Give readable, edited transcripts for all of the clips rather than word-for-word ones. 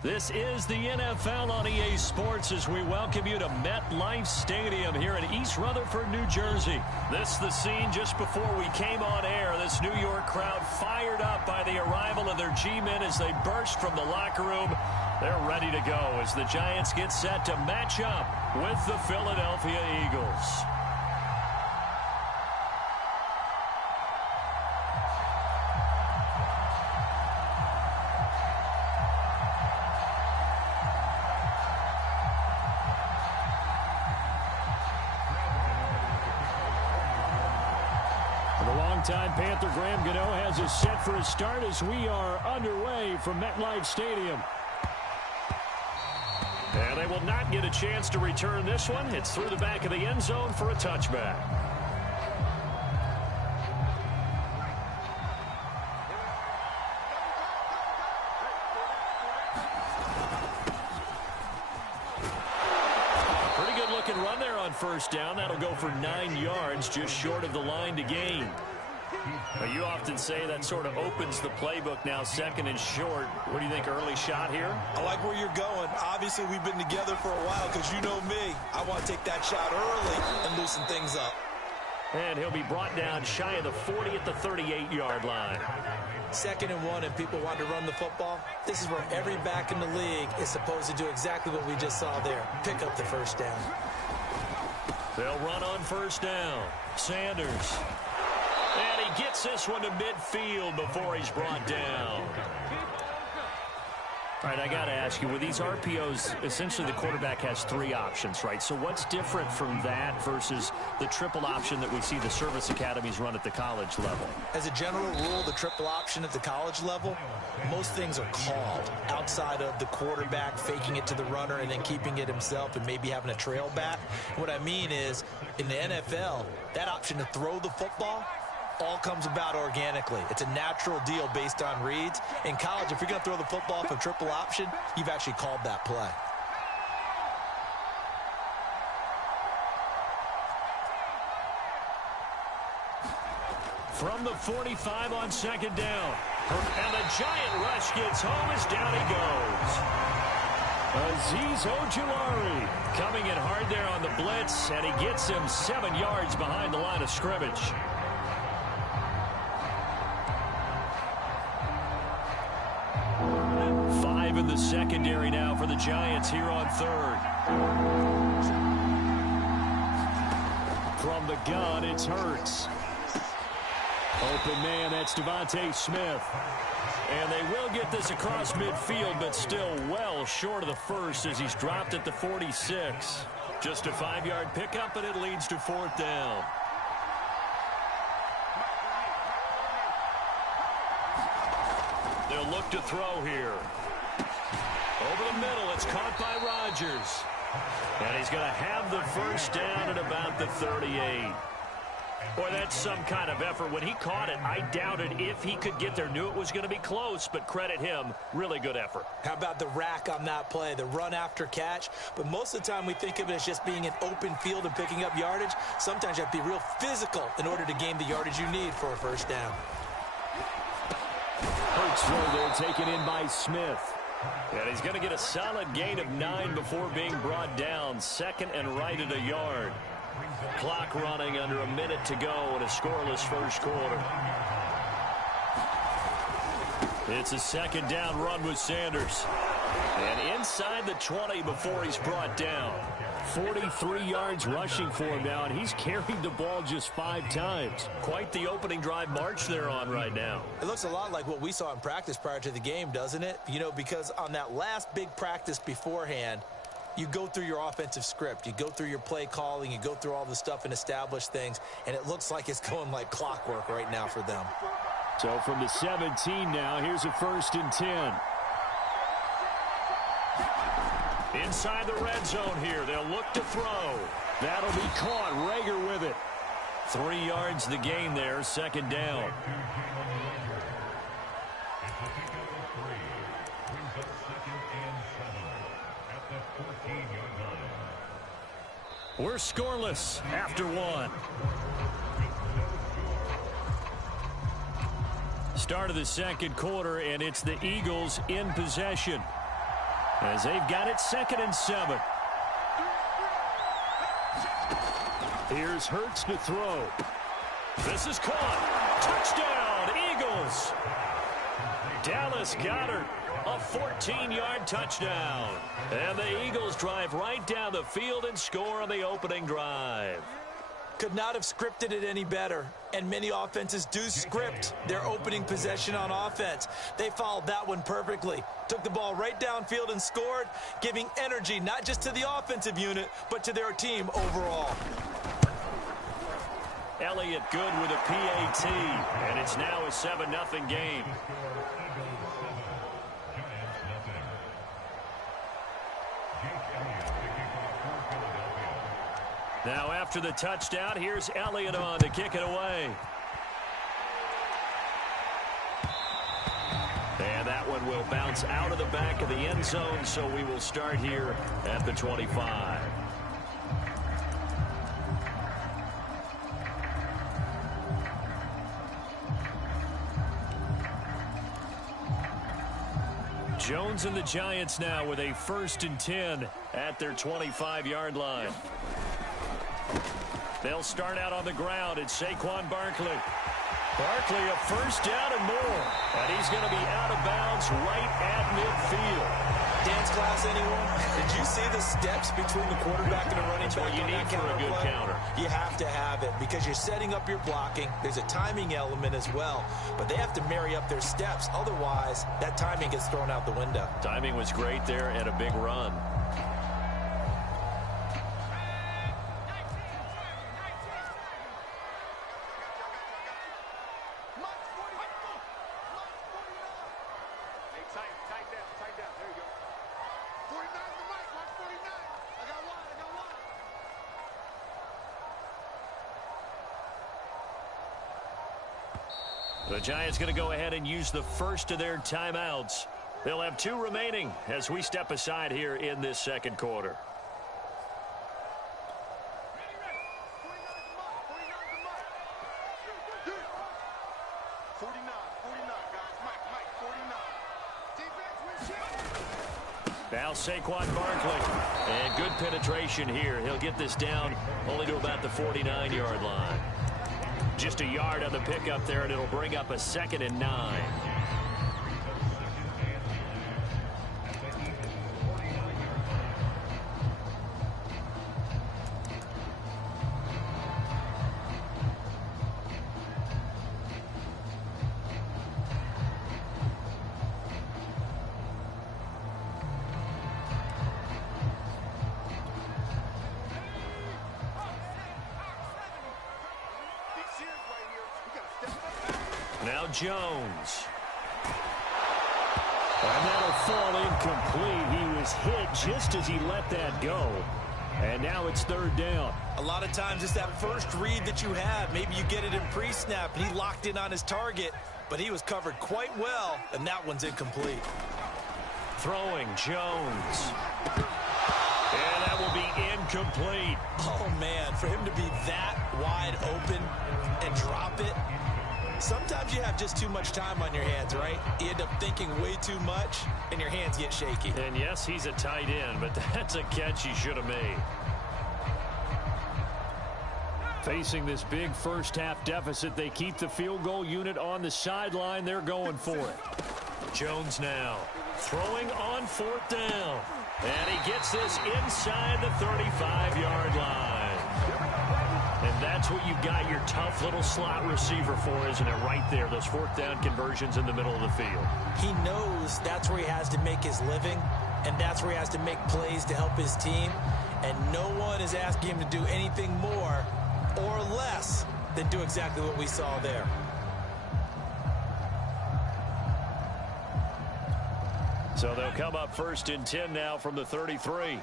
This is the NFL on EA Sports as we welcome you to MetLife Stadium here in East Rutherford, New Jersey. This is the scene just before we came on air. This New York crowd fired up by the arrival of their G-men as they burst from the locker room. They're ready to go as the Giants get set to match up with the Philadelphia Eagles. Time Panther Graham Gano has us set for a start as we are underway from MetLife Stadium. And they will not get a chance to return this one. It's through the back of the end zone for a touchback. Pretty good looking run there on first down. That'll go for 9 yards, just short of the line to gain. Well, you often say that sort of opens the playbook now, second and short. What do you think, early shot here? I like where you're going. Obviously, we've been together for a while because you know me. I want to take that shot early and loosen things up. And he'll be brought down shy of the 40 at the 38-yard line. 2nd and 1 and people want to run the football. This is where every back in the league is supposed to do exactly what we just saw there. Pick up the first down. They'll run on first down. Sanders. And he gets this one to midfield before he's brought down. All right, I got to ask you, with these RPOs, essentially the quarterback has 3 options, right? So what's different from that versus the triple option that we see the service academies run at the college level? As a general rule, the triple option at the college level, most things are called outside of the quarterback faking it to the runner and then keeping it himself and maybe having a trail back. What I mean is, in the NFL, that option to throw the football all comes about organically. It's a natural deal based on reads. In college, if you're going to throw the football for triple option, you've actually called that play. From the 45 on second down. And the giant rush gets home as down he goes. Azeez Ojulari coming in hard there on the blitz, and he gets him 7 yards behind the line of scrimmage. In the secondary now for the Giants here on third. From the gun, it's Hurts. Open man, that's Devontae Smith. And they will get this across midfield, but still well short of the first as he's dropped at the 46. Just a 5-yard pickup, and it leads to 4th down. They'll look to throw here. Over the middle, it's caught by Rodgers. And he's going to have the first down at about the 38. Boy, that's some kind of effort. When he caught it, I doubted if he could get there. Knew it was going to be close, but credit him. Really good effort. How about the rack on that play, the run after catch? But most of the time we think of it as just being an open field and picking up yardage. Sometimes you have to be real physical in order to gain the yardage you need for a first down. Hurts throw there, taken in by Smith. And he's going to get a solid gain of 9 before being brought down. 2nd and right at a yard. Clock running under a minute to go in a scoreless first quarter. It's a 2nd down run with Sanders. And inside the 20 before he's brought down. 43 yards rushing for him now, and he's carried the ball just 5 times. Quite the opening drive march they're on right now. It looks a lot like what we saw in practice prior to the game, doesn't it? You know, because on that last big practice beforehand, you go through your offensive script. You go through your play calling. You go through all the stuff and establish things, and it looks like it's going like clockwork right now for them. So from the 17 now, here's a 1st and 10. Inside the red zone here, they'll look to throw. That'll be caught. Rager with it. 3 yards the gain there, 2nd down. We're scoreless after 1. Start of the second quarter, and it's the Eagles in possession. as they've got it 2nd and 7. Here's Hurts to throw. This is caught. Touchdown, Eagles. Dallas Goedert, a 14-yard touchdown. And the Eagles drive right down the field and score on the opening drive. Could not have scripted it any better. And many offenses do script their opening possession on offense. They followed that one perfectly. Took the ball right downfield and scored, giving energy not just to the offensive unit, but to their team overall. Elliott good with a PAT, and it's now a 7-0 game. Now after the touchdown, here's Elliott on to kick it away. And that one will bounce out of the back of the end zone, so we will start here at the 25. Jones and the Giants now with a 1st and 10 at their 25-yard line. They'll start out on the ground. It's Saquon Barkley. Barkley a 1st down and more. And he's going to be out of bounds right at midfield. Dance class, anyone? Did you see the steps between the quarterback and the running back? That's what you need for a good counter. You have to have it because you're setting up your blocking. There's a timing element as well. But they have to marry up their steps. Otherwise, that timing gets thrown out the window. Timing was great there and a big run. The Giants going to go ahead and use the first of their timeouts. They'll have 2 remaining as we step aside here in this 2nd quarter. Now Saquon Barkley. And good penetration here. He'll get this down only to about the 49-yard line. Just a yard on the pickup there, and it'll bring up a 2nd and 9. Now Jones. And that'll fall incomplete. He was hit just as he let that go. And now it's 3rd down. A lot of times it's that first read that you have. Maybe you get it in pre-snap, and he locked in on his target, but he was covered quite well, and that one's incomplete. Throwing Jones. And that will be incomplete. Oh, man, for him to be that wide open and drop it. Sometimes you have just too much time on your hands, right? You end up thinking way too much, and your hands get shaky. And yes, he's a tight end, but that's a catch he should have made. Facing this big first-half deficit, they keep the field goal unit on the sideline. They're going for it. Jones now throwing on 4th down. And he gets this inside the 35-yard line. And that's what you've got your tough little slot receiver for, isn't it? Right there, those 4th down conversions in the middle of the field. He knows that's where he has to make his living, and that's where he has to make plays to help his team. And no one is asking him to do anything more or less than do exactly what we saw there. So they'll come up 1st and 10 now from the 33.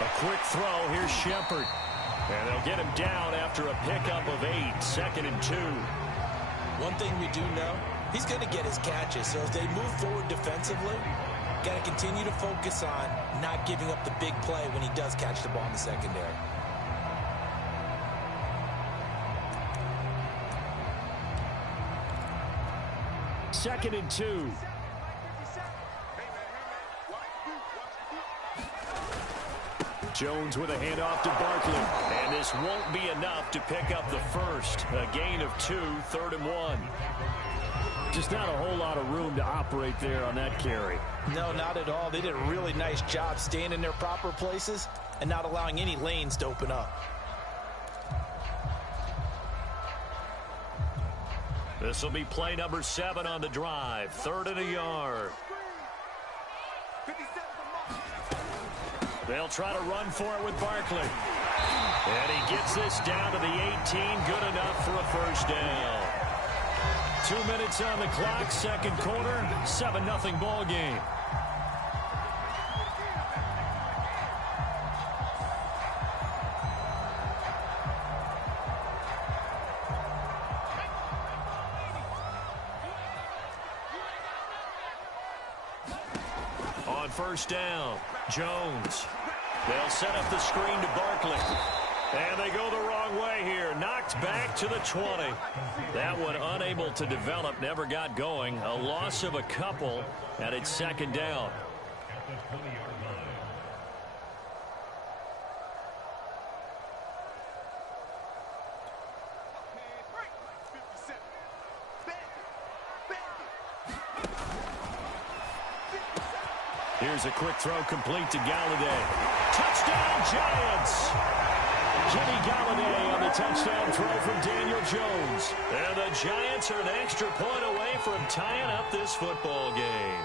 A quick throw. Here's Shepard. And they'll get him down after a pickup of 8. 2nd and 2. One thing we do know, he's going to get his catches. So as they move forward defensively, got to continue to focus on not giving up the big play when he does catch the ball in the secondary. 2nd and 2. Jones with a handoff to Barkley. And this won't be enough to pick up the first. A gain of 2, 3rd and 1. Just not a whole lot of room to operate there on that carry. No, not at all. They did a really nice job staying in their proper places and not allowing any lanes to open up. This will be play number 7 on the drive. 3rd and a yard. They'll try to run for it with Barkley. And he gets this down to the 18. Good enough for a first down. 2 minutes on the clock, 2nd quarter, 7-0 ball game. On first down, Jones. They'll set up the screen to Barkley. And they go the wrong way here. Knocked back to the 20. That one unable to develop, never got going. A loss of a couple, and it's 2nd down. Here's a quick throw complete to Galladay. Touchdown, Giants! Kenny Galladay on the touchdown throw from Daniel Jones. And the Giants are an extra point away from tying up this football game.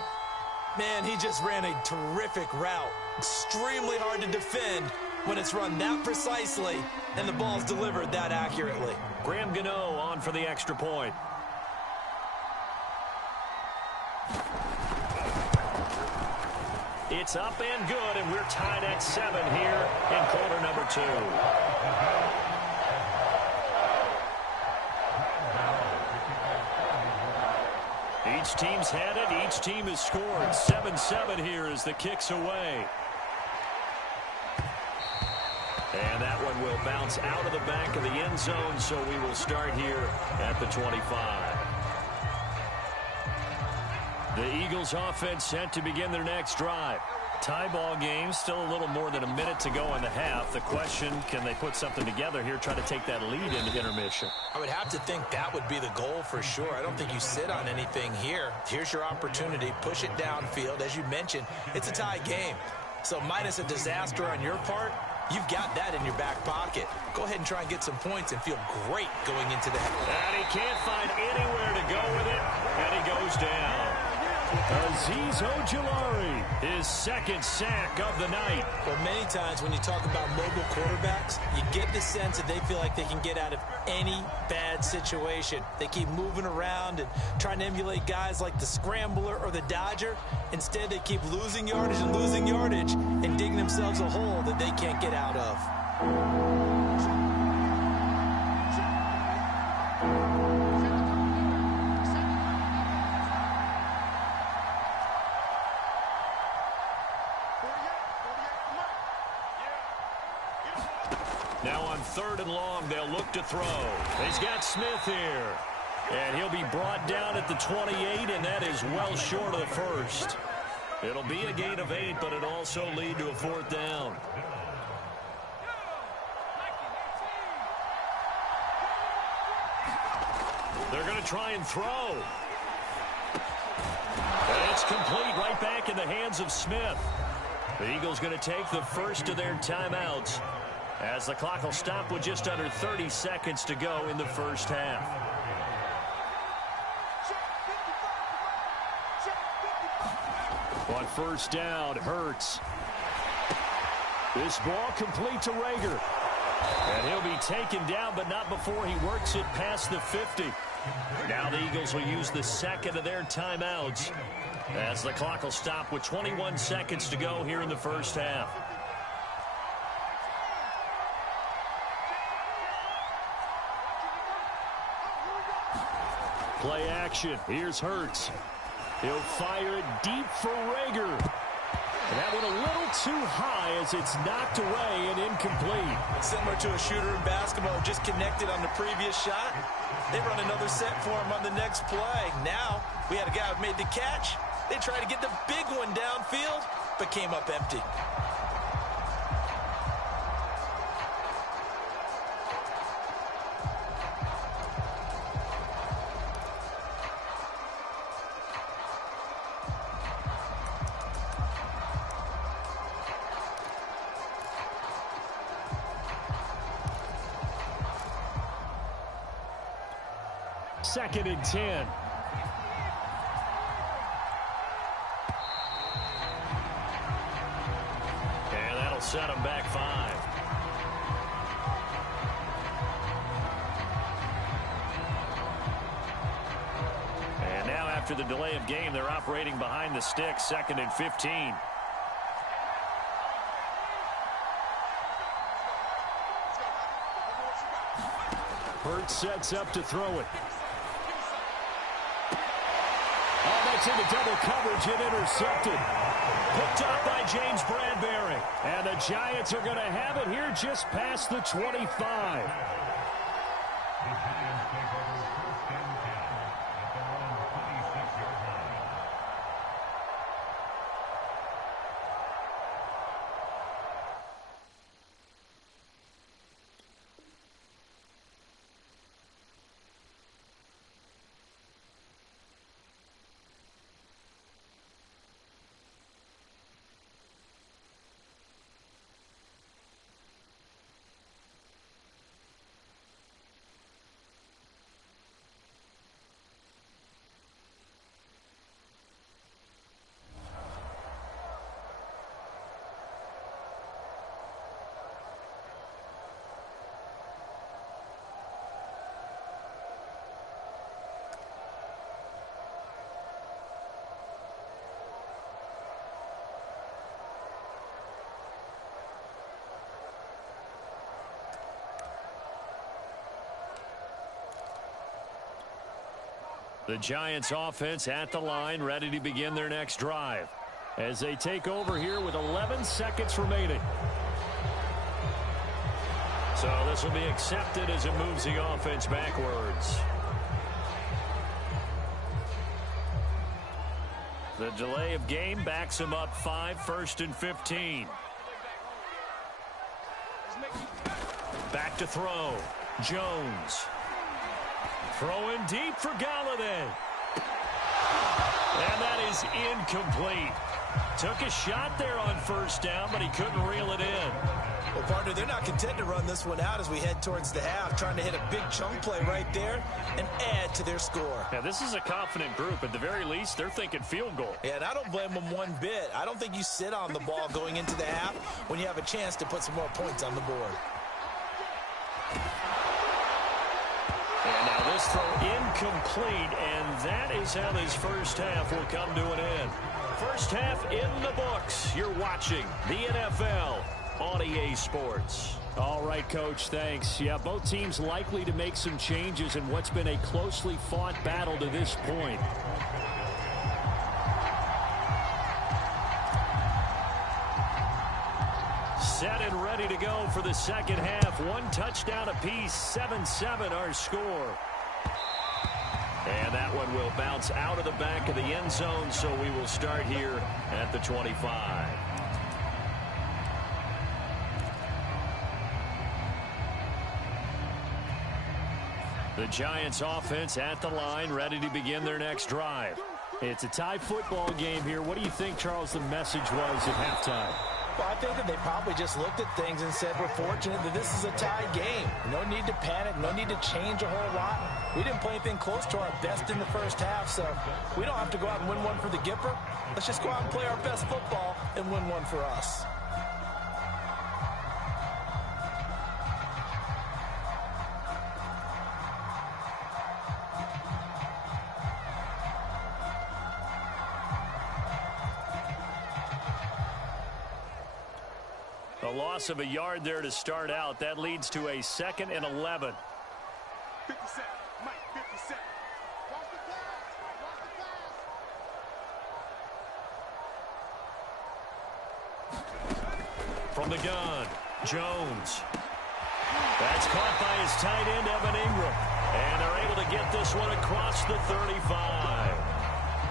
Man, he just ran a terrific route. Extremely hard to defend when it's run that precisely and the ball's delivered that accurately. Graham Gano on for the extra point. It's up and good, and we're tied at 7 here in quarter number 2. Each team's had it. Each team has scored. 7-7 here as the kick's away. And that one will bounce out of the back of the end zone, so we will start here at the 25. The Eagles offense set to begin their next drive. Tie ball game, still a little more than a minute to go in the half. The question, can they put something together here, try to take that lead into intermission? I would have to think that would be the goal for sure. I don't think you sit on anything here. Here's your opportunity. Push it downfield. As you mentioned, it's a tie game. So minus a disaster on your part, you've got that in your back pocket. Go ahead and try and get some points and feel great going into the half. And he can't find anywhere to go with it, and he goes down. Azeez Ojulari, his 2nd sack of the night. Well, many times when you talk about mobile quarterbacks, you get the sense that they feel like they can get out of any bad situation. They keep moving around and trying to emulate guys like the Scrambler or the Dodger. Instead, they keep losing yardage and digging themselves a hole that they can't get out of. Now on 3rd and long, they'll look to throw. He's got Smith here. And he'll be brought down at the 28, and that is well short of the first. It'll be a gain of 8, but it'll also lead to a 4th down. They're going to try and throw. And it's complete right back in the hands of Smith. The Eagles going to take the first of their timeouts, as the clock will stop with just under 30 seconds to go in the first half. On first down, Hurts. This ball complete to Rager. And he'll be taken down, but not before he works it past the 50. Now the Eagles will use the 2nd of their timeouts, as the clock will stop with 21 seconds to go here in the first half. Play action. Here's Hurts. He'll fire it deep for Rager. And that one a little too high as it's knocked away and incomplete. Similar to a shooter in basketball who just connected on the previous shot. They run another set for him on the next play. Now, we had a guy who made the catch. They tried to get the big one downfield, but came up empty. Second and 10. And that'll set them back 5. And now after the delay of game, they're operating behind the sticks, second and 15. Burt sets up to throw it. It's into double coverage and intercepted. Picked up by James Bradbury. And the Giants are going to have it here just past the 25. The Giants offense at the line, ready to begin their next drive as they take over here with 11 seconds remaining. So this will be accepted as it moves the offense backwards. The delay of game backs him up 5, first and 15. Back to throw. Jones. Throwing deep for Galladay. And that is incomplete. Took a shot there on first down, but he couldn't reel it in. Well, partner, they're not content to run this one out as we head towards the half, trying to hit a big chunk play right there and add to their score. Yeah, this is a confident group. At the very least, they're thinking field goal. Yeah, and I don't blame them one bit. I don't think you sit on the ball going into the half when you have a chance to put some more points on the board. And now this throw incomplete, and that is how this first half will come to an end. First half in the books. You're watching the NFL on EA Sports. All right, Coach, thanks. Yeah, both teams likely to make some changes in what's been a closely fought battle to this point. Set and ready to go for the second half. One touchdown apiece, 7-7 our score. And that one will bounce out of the back of the end zone, so we will start here at the 25. The Giants offense at the line, ready to begin their next drive. It's a tie football game here. What do you think, Charles, the message was at halftime? Well, I think that they probably just looked at things and said, we're fortunate that this is a tied game. No need to panic, no need to change a whole lot. We didn't play anything close to our best in the first half, so we don't have to go out and win one for the Gipper. Let's just go out and play our best football and win one for us. A loss of a yard there to start out. That leads to a 2nd and 11. 57, Mike, 57. From the gun, Jones. That's caught by his tight end, Evan Ingram. And they're able to get this one across the 35.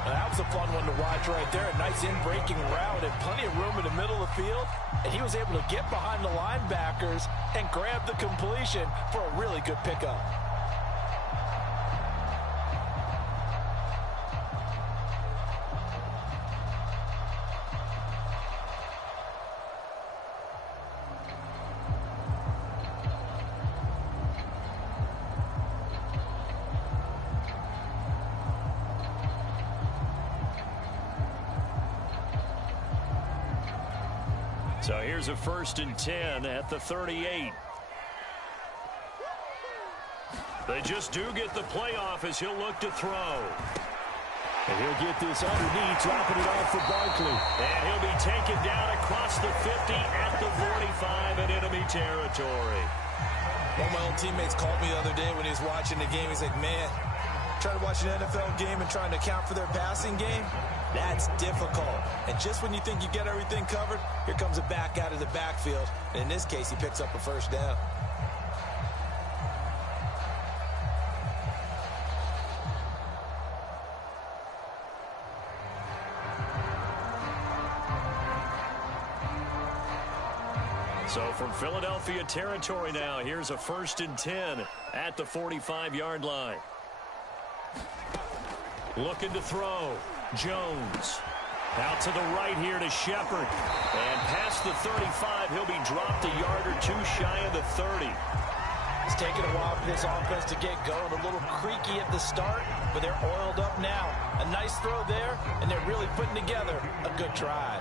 That was a fun one to watch right there. A nice in-breaking route and plenty of room in the middle of the field. And he was able to get behind the linebackers and grab the completion for a really good pickup. So here's a 1st and 10 at the 38. They just do get the playoff as he'll look to throw. And he'll get this underneath, dropping it off for Barkley. And he'll be taken down across the 50 at the 45 in enemy territory. One of my old teammates called me the other day when he was watching the game. He's like, man, trying to watch an NFL game and trying to account for their passing game, that's difficult. And just when you think you get everything covered, here comes a back out of the backfield. And in this case, he picks up a 1st down. So from Philadelphia territory now, here's a 1st and 10 at the 45-yard line. Looking to throw. Jones. Out to the right here to Shepard. And past the 35, he'll be dropped a yard or two shy of the 30. It's taken a while for this offense to get going. A little creaky at the start, but they're oiled up now. A nice throw there, and they're really putting together a good drive.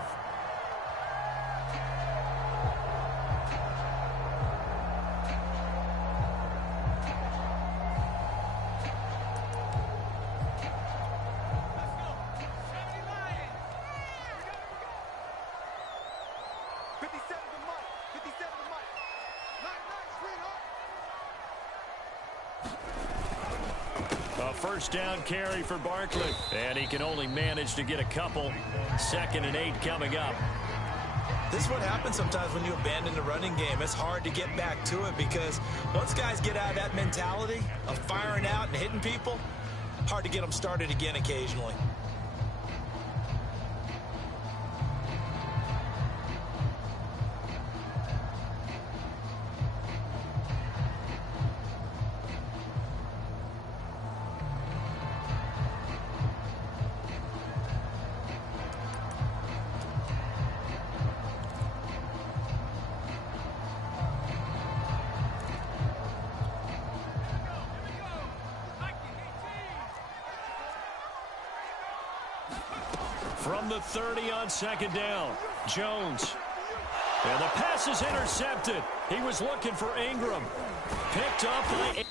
A 1st down carry for Barkley. And he can only manage to get a couple. 2nd and 8 coming up. This is what happens sometimes when you abandon the running game. It's hard to get back to it because once guys get out of that mentality of firing out and hitting people, hard to get them started again occasionally. From the 30 on 2nd down, Jones. And the pass is intercepted. He was looking for Ingram. Picked up by